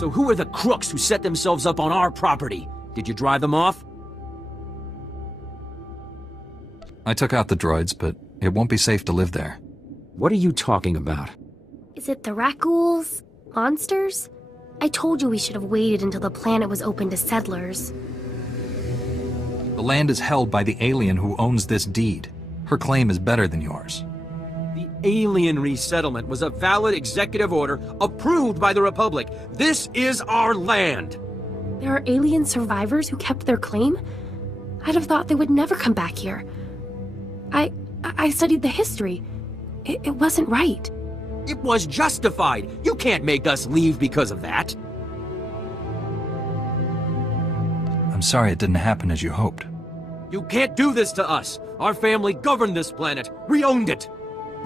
So who are the crooks who set themselves up on our property? Did you drive them off? I took out the droids, but it won't be safe to live there. What are you talking about? Is it the Rakghouls? Monsters? I told you we should have waited until the planet was open to settlers. The land is held by the alien who owns this deed. Her claim is better than yours. The alien resettlement was a valid executive order approved by the Republic. This is our land! There are alien survivors who kept their claim? I'd have thought they would never come back here. I studied the history. It wasn't right. It was justified. You can't make us leave because of that. I'm sorry it didn't happen as you hoped. You can't do this to us. Our family governed this planet. We owned it.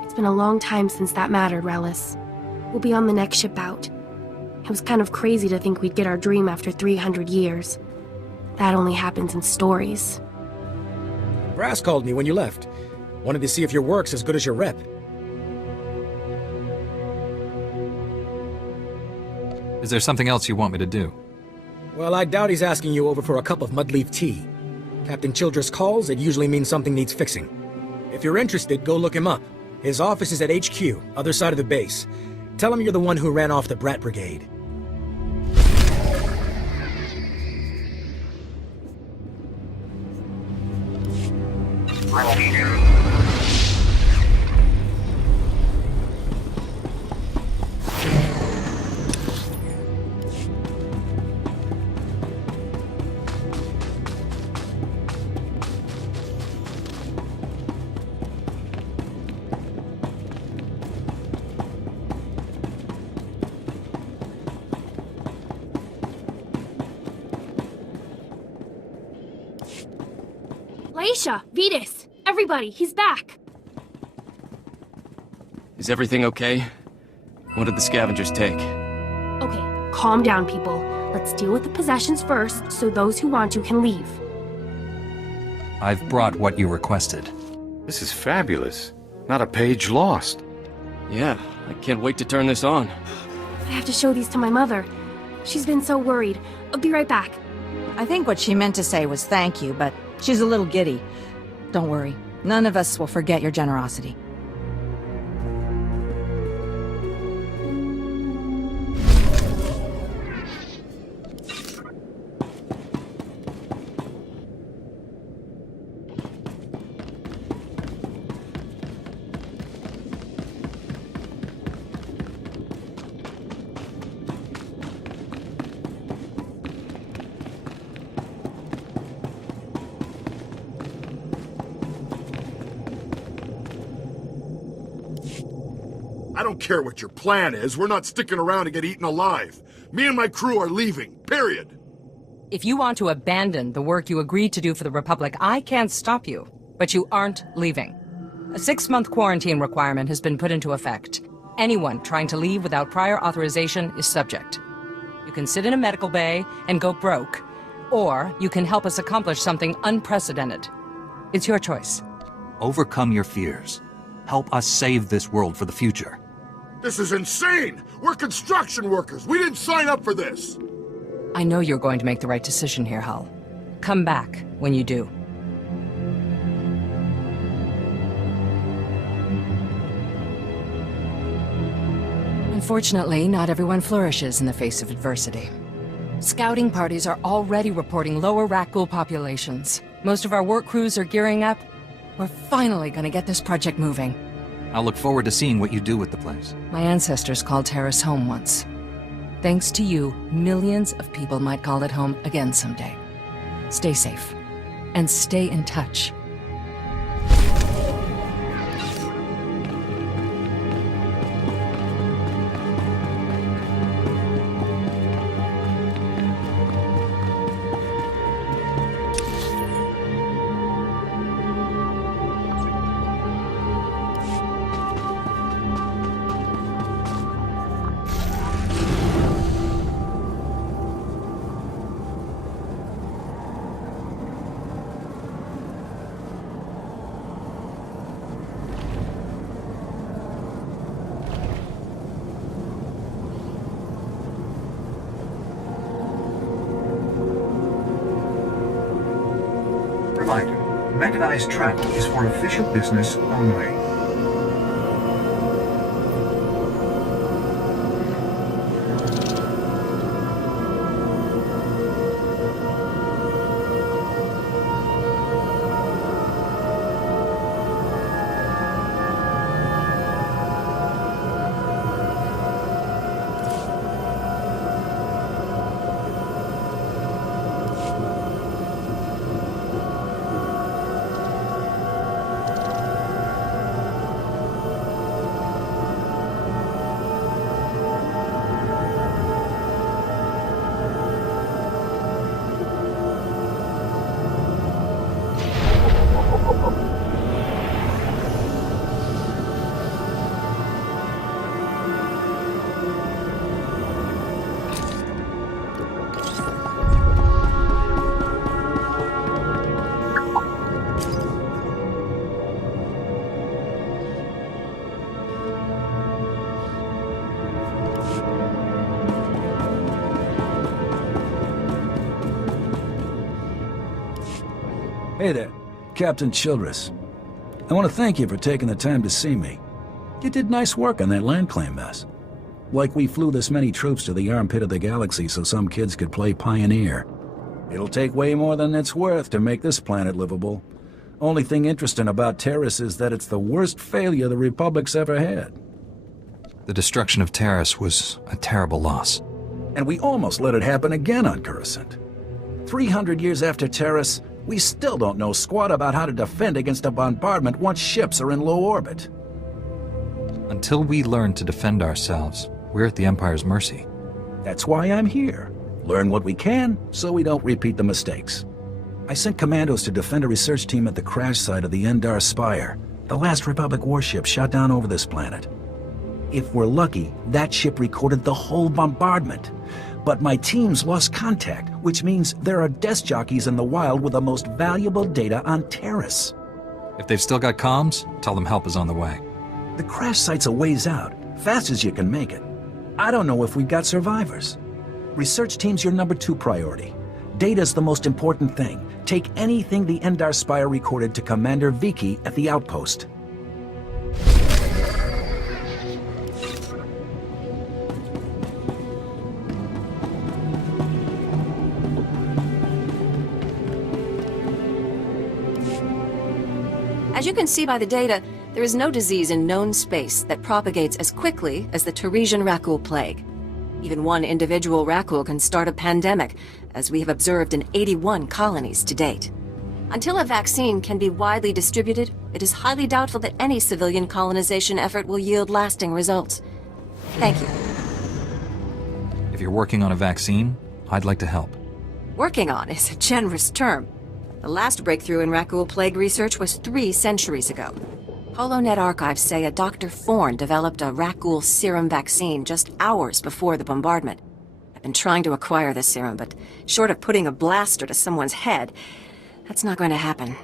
It's been a long time since that mattered, Relis. We'll be on the next ship out. It was kind of crazy to think we'd get our dream after 300 years. That only happens in stories. Brass called me when you left. Wanted to see if your work's as good as your rep. Is there something else you want me to do? Well, I doubt he's asking you over for a cup of mudleaf tea. Captain Childress calls, it usually means something needs fixing. If you're interested, go look him up. His office is at HQ, other side of the base. Tell him you're the one who ran off the Brat Brigade. Laisha! Vetus! Everybody, he's back! Is everything okay? What did the scavengers take? Okay, calm down, people. Let's deal with the possessions first, so those who want to can leave. I've brought what you requested. This is fabulous. Not a page lost. Yeah, I can't wait to turn this on. I have to show these to my mother. She's been so worried. I'll be right back. I think what she meant to say was thank you, but she's a little giddy. Don't worry. None of us will forget your generosity. I don't care what your plan is, we're not sticking around to get eaten alive. Me and my crew are leaving, period. If you want to abandon the work you agreed to do for the Republic, I can't stop you. But you aren't leaving. A 6-month quarantine requirement has been put into effect. Anyone trying to leave without prior authorization is subject. You can sit in a medical bay and go broke, or you can help us accomplish something unprecedented. It's your choice. Overcome your fears. Help us save this world for the future. This is insane! We're construction workers! We didn't sign up for this! I know you're going to make the right decision here, Hull. Come back when you do. Unfortunately, not everyone flourishes in the face of adversity. Scouting parties are already reporting lower Rakghoul populations. Most of our work crews are gearing up. We're finally gonna get this project moving. I'll look forward to seeing what you do with the place. My ancestors called Terrace home once. Thanks to you, millions of people might call it home again someday. Stay safe. And stay in touch. mechanized travel is for official business only. Hey there, Captain Childress. I want to thank you for taking the time to see me. You did nice work on that land claim mess. Like we flew this many troops to the armpit of the galaxy so some kids could play pioneer. It'll take way more than it's worth to make this planet livable. Only thing interesting about Terrace is that it's the worst failure the Republic's ever had. The destruction of Terrace was a terrible loss. And we almost let it happen again on Coruscant. 300 years after Terrace, we still don't know squat about how to defend against a bombardment once ships are in low orbit. Until we learn to defend ourselves, we're at the Empire's mercy. That's why I'm here. Learn what we can, so we don't repeat the mistakes. I sent commandos to defend a research team at the crash site of the Endar Spire, the last Republic warship shot down over this planet. If we're lucky, that ship recorded the whole bombardment. But my teams lost contact, which means there are desk jockeys in the wild with the most valuable data on Terrace. If they've still got comms, tell them help is on the way. The crash site's a ways out, fast as you can make it. I don't know if we've got survivors. Research team's your number 2 priority. Data's the most important thing. Take anything the Endar Spire recorded to Commander Vicky at the outpost. As you can see by the data, there is no disease in known space that propagates as quickly as the Teresian Rakul plague. Even one individual Rakul can start a pandemic, as we have observed in 81 colonies to date. Until a vaccine can be widely distributed, it is highly doubtful that any civilian colonization effort will yield lasting results. Thank you. If you're working on a vaccine, I'd like to help. Working on is a generous term. The last breakthrough in Rakul plague research was 3 centuries ago. HoloNet archives say a Dr. Forn developed a Rakul serum vaccine just hours before the bombardment. I've been trying to acquire this serum, but short of putting a blaster to someone's head, that's not going to happen.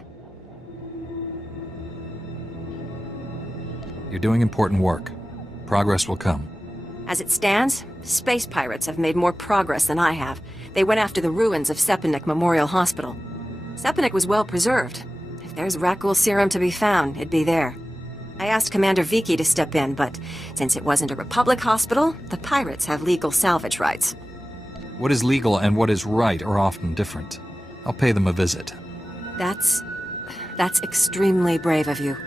You're doing important work. Progress will come. As it stands, space pirates have made more progress than I have. They went after the ruins of Sepanik Memorial Hospital. Sepanik was well preserved. If there's Rakul serum to be found, it'd be there. I asked Commander Vicky to step in, but since it wasn't a Republic hospital, the pirates have legal salvage rights. What is legal and what is right are often different. I'll pay them a visit. That's extremely brave of you.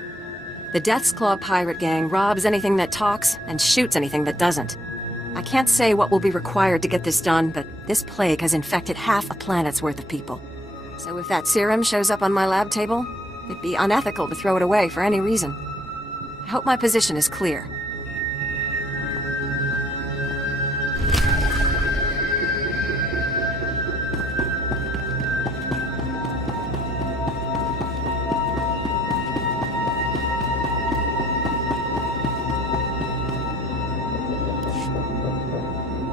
The Death's Claw pirate gang robs anything that talks and shoots anything that doesn't. I can't say what will be required to get this done, but this plague has infected half a planet's worth of people. So if that serum shows up on my lab table, it'd be unethical to throw it away for any reason. I hope my position is clear.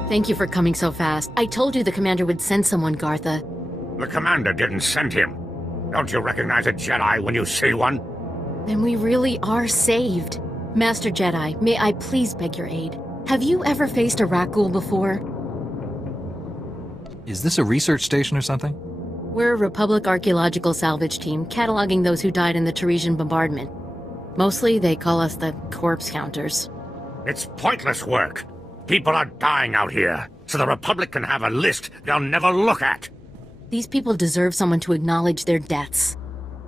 Thank you for coming so fast. I told you the commander would send someone, Gartha. The commander didn't send him. Don't you recognize a Jedi when you see one? Then we really are saved. Master Jedi, may I please beg your aid? Have you ever faced a Rakul before? Is this a research station or something? We're a Republic archaeological salvage team cataloging those who died in the Teresian bombardment. Mostly, they call us the corpse counters. It's pointless work. People are dying out here, so the Republic can have a list they'll never look at. These people deserve someone to acknowledge their deaths.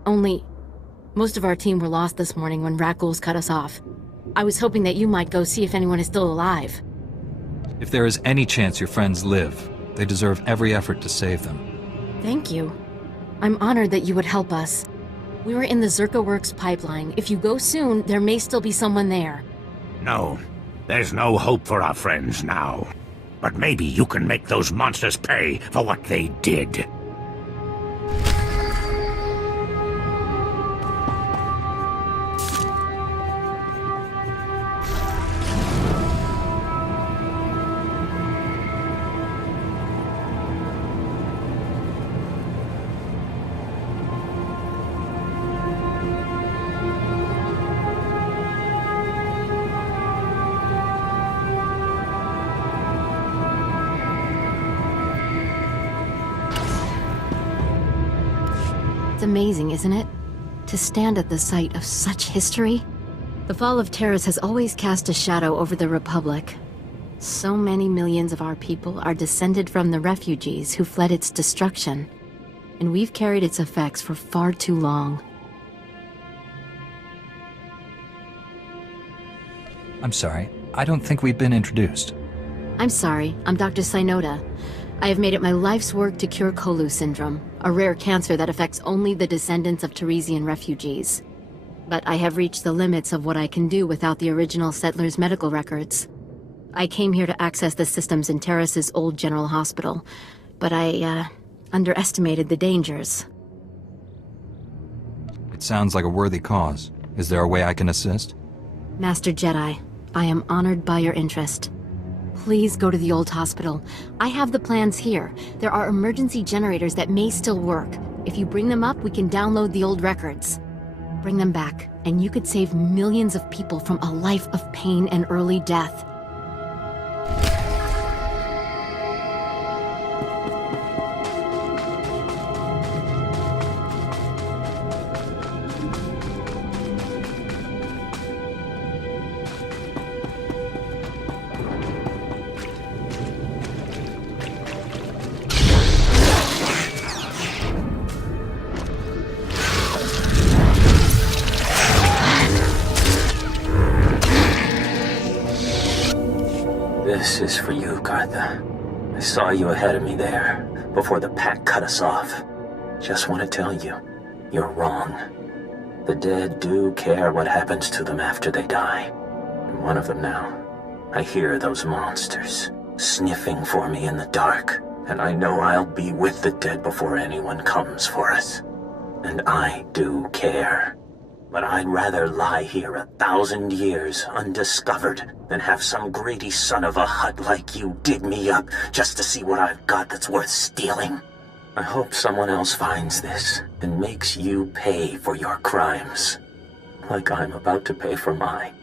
Only, most of our team were lost this morning when Rakghouls cut us off. I was hoping that you might go see if anyone is still alive. If there is any chance your friends live, they deserve every effort to save them. Thank you. I'm honored that you would help us. We were in the Zerka Works pipeline. If you go soon, there may still be someone there. No, there's no hope for our friends now. But maybe you can make those monsters pay for what they did. It's amazing, isn't it? To stand at the site of such history. The fall of Terrace has always cast a shadow over the Republic. So many millions of our people are descended from the refugees who fled its destruction. And we've carried its effects for far too long. I'm sorry, I don't think we've been introduced. I'm sorry, I'm Dr. Synoda. I have made it my life's work to cure Kolu syndrome, a rare cancer that affects only the descendants of Teresian refugees. But I have reached the limits of what I can do without the original settlers' medical records. I came here to access the systems in Terrace's old general hospital, but I, underestimated the dangers. It sounds like a worthy cause. Is there a way I can assist? Master Jedi, I am honored by your interest. Please go to the old hospital. I have the plans here. There are emergency generators that may still work. If you bring them up, we can download the old records. Bring them back, and you could save millions of people from a life of pain and early death. This is for you, Cartha. I saw you ahead of me there, before the pack cut us off. Just want to tell you, you're wrong. The dead do care what happens to them after they die. I'm one of them now. I hear those monsters, sniffing for me in the dark, and I know I'll be with the dead before anyone comes for us. And I do care. But I'd rather lie here 1,000 years undiscovered than have some greedy son of a Hutt like you dig me up just to see what I've got that's worth stealing. I hope someone else finds this and makes you pay for your crimes, like I'm about to pay for mine.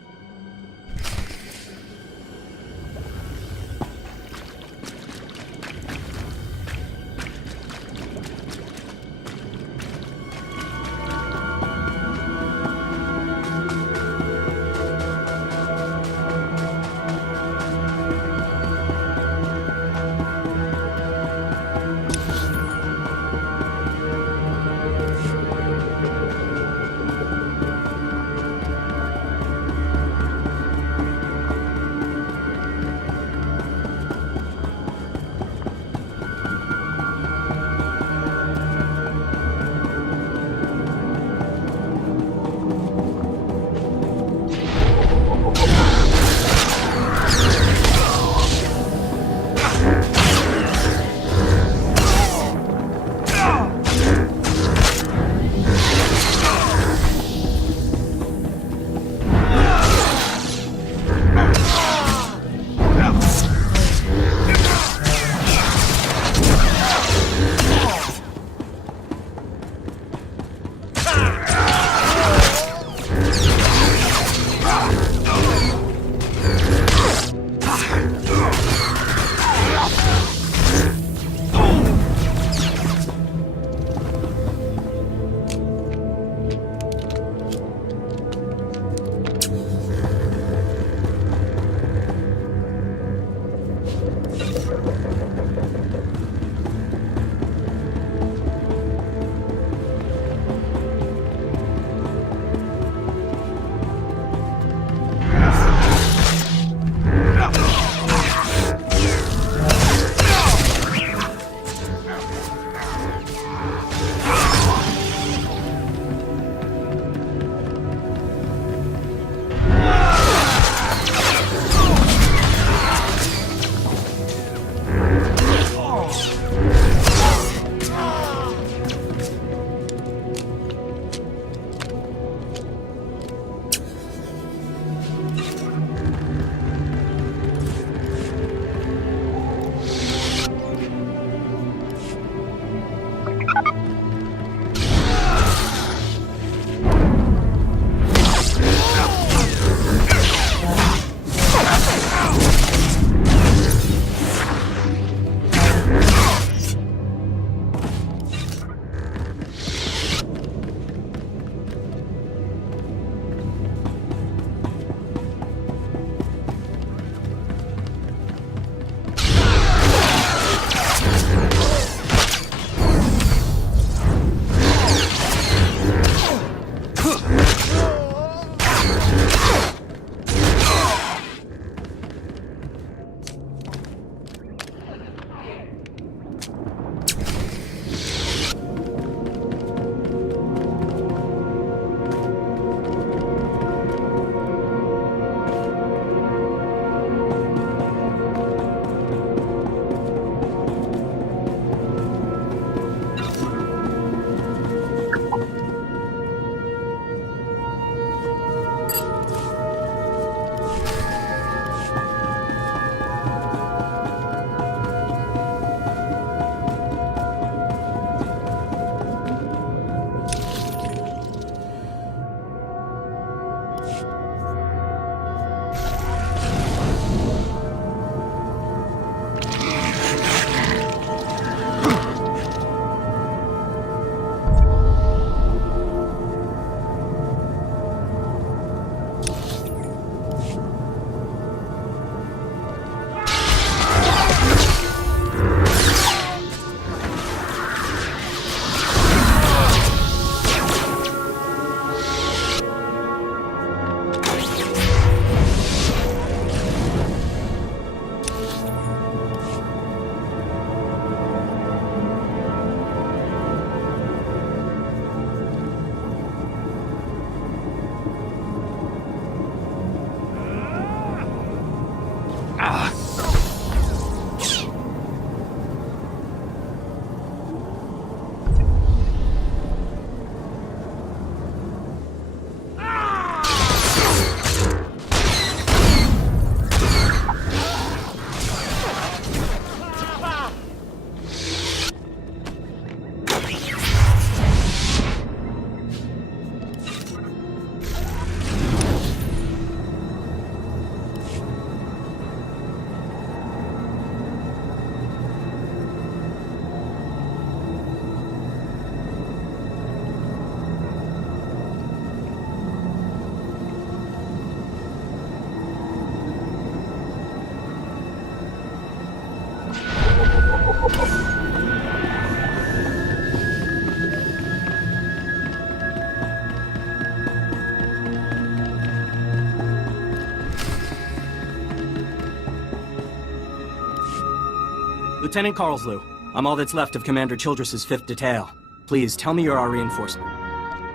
Lieutenant Carlslew, I'm all that's left of Commander Childress's 5th Detail. Please, tell me you're our reinforcement.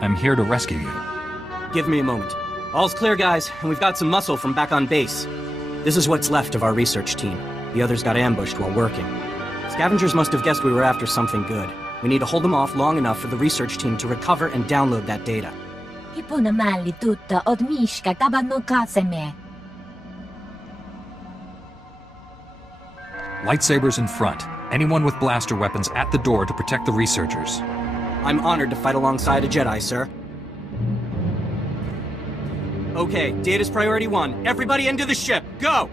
I'm here to rescue you. Give me a moment. All's clear, guys, and we've got some muscle from back on base. This is what's left of our research team. The others got ambushed while working. Scavengers must have guessed we were after something good. We need to hold them off long enough for the research team to recover and download that data. Lightsabers in front. Anyone with blaster weapons at the door to protect the researchers. I'm honored to fight alongside a Jedi, sir. Okay, data's priority 1. Everybody into the ship. Go!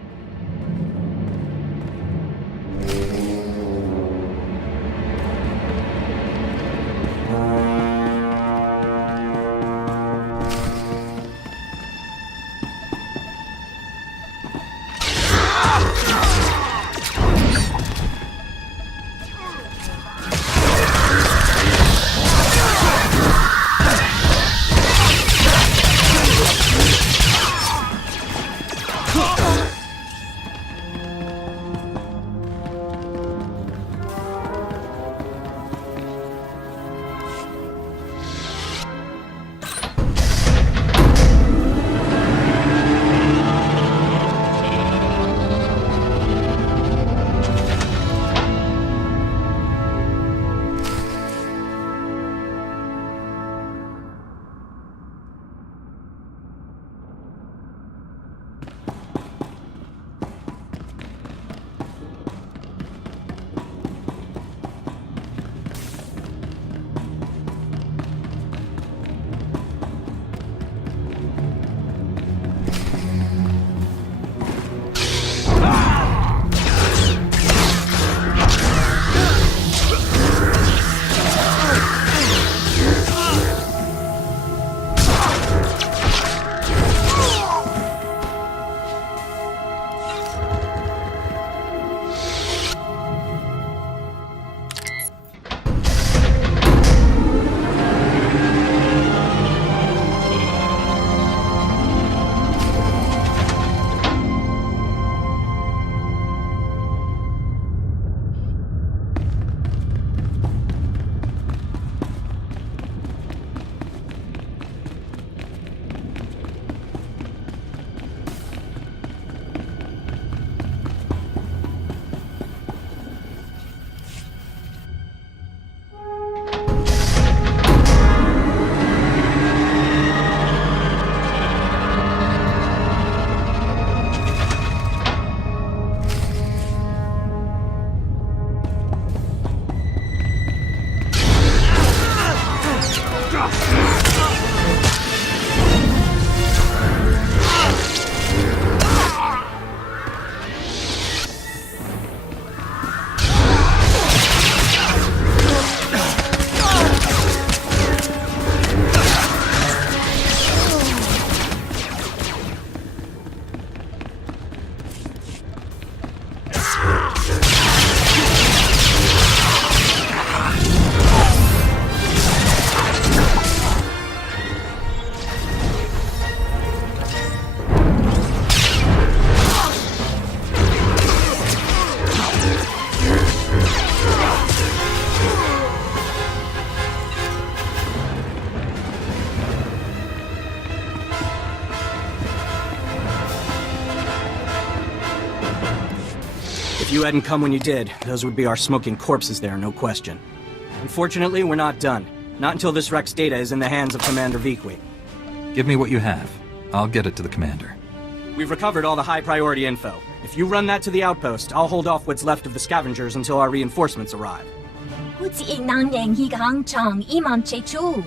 you hadn't come when you did, those would be our smoking corpses there, no question. Unfortunately, we're not done. Not until this Rex data is in the hands of Commander Viqui. Give me what you have. I'll get it to the commander. We've recovered all the high-priority info. If you run that to the outpost, I'll hold off what's left of the scavengers until our reinforcements arrive. 好似亦能贏佢嘅行長，以望接觸。